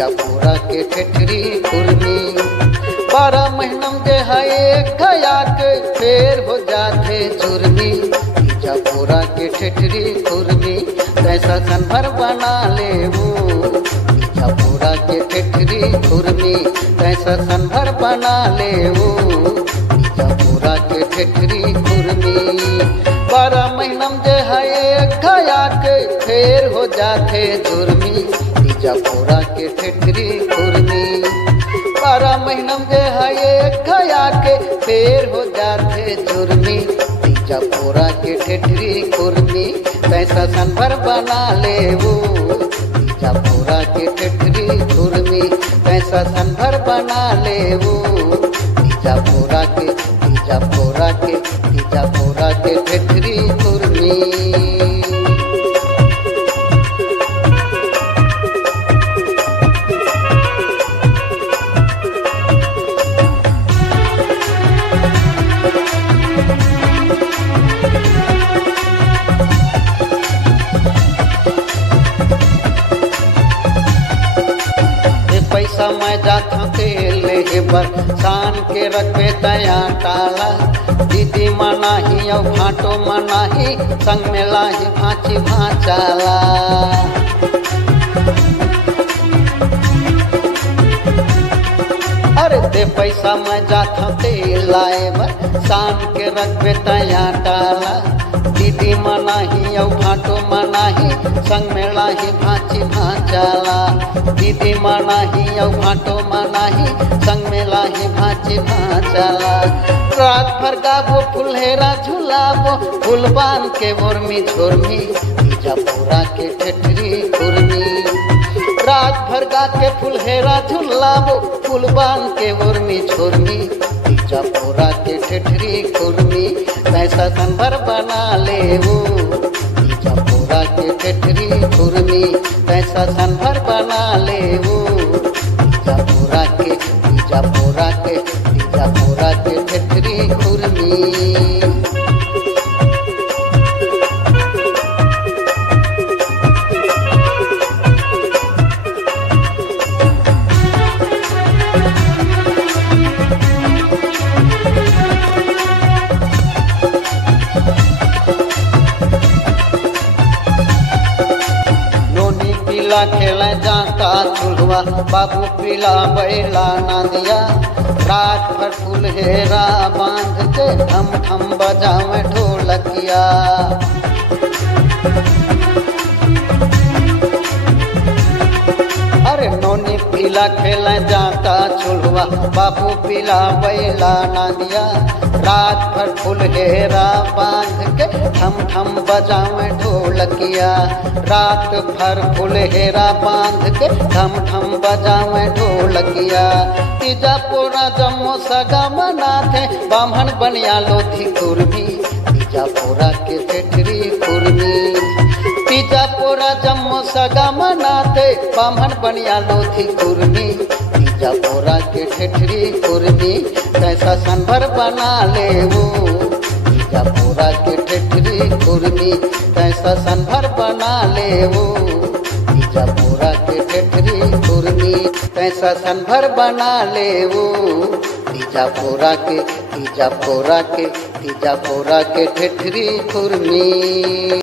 बीजापुरा के ठेठरी कुर्मी। 12 महीनम जे है खया के फेर हो जाते जुर्मी। बीजापुरा के ठेठरी कुर्मी कैसा सनभर बना ले वो। बीजापुरा के ठेठरी कुर्मी कैसा सनभर बना ले वो। बीजापुरा के ठेठरी कुर्मी 12 महीनम जे है खया के फेर हो जाते जुर्मी। बीजापुरा के ठेठरी कुर्मी 12 महीनम जे है खया के फेर हो जाते जुर्मी। बीजापुरा के ठेठरी कुर्मी कैसा सनभर बना ले वो। बीजापुरा के ठेठरी कुर्मी कैसा सनभर बना ले वो। बीजापुरा के ठेठरी कुर्मी। पैसा मैं जाता तेल ले बर सान के रखबे तया टाला। दीदी मनाही और भाटो मनाही संग में लाही भाची भाचाला। अरे दे पैसा मैं जाता तेल लाए बर सान के रखबे तया टाला। दीदी मनाही और भाटो मनाही संग में लाही भाची भाचाला। दीदी मनाही और भाटो मनाही संग में लाही भाची भाचाला। रात भर गाबो फुलहेरा झुलाबो फूल बान के मुर्मी झुर्मी। बीजापुरा के ठेठरी कुर्मी रात भर गा के फुलहेरा झुलाबो फूल बान के मुर्मी झुर्मी। बीजापुरा के ठेठरी कुर्मी कैसा सनभर बना ले वो। बीजापुरा के ठेठरी कुर्मी कैसा सनभर बना ले वो। बीजापुरा के ठेठरी कुर्मी। पीला खेल जाता चूल्हा बाबू पीला बैला ना दिया। रात भर फुलहेरा बांध के ठम ठम बजावे ढोलकिया। अरे नोनी पीला खेल जाता चूल्हा बाबू पीला बैला ना दिया। रात भर फुलहेरा बांध के ठम ठम बजावे ढोलकिया। रात भर फुलहेरा बांध के ठम ठम बजावे ढोलकिया। बीजापुरा जम्मू सगा मनाथे बामहन बनिया लोधी कुर्मी। बीजापुरा के ठेठरी कुर्मी बीजापुरा जम्मू सगा मनाथे बामहन बनिया लोधी कुर्मी। बीजापुरा के ठेठरी कुर्मी कैसा सनभर बना ले वो। बीजापुरा के ठेठरी कुर्मी कैसा सनभर बना ले वो। बीजापुरा के ठेठरी कुर्मी कैसा सनभर बना ले वो। बीजापुरा के ठेठरी कुर्मी।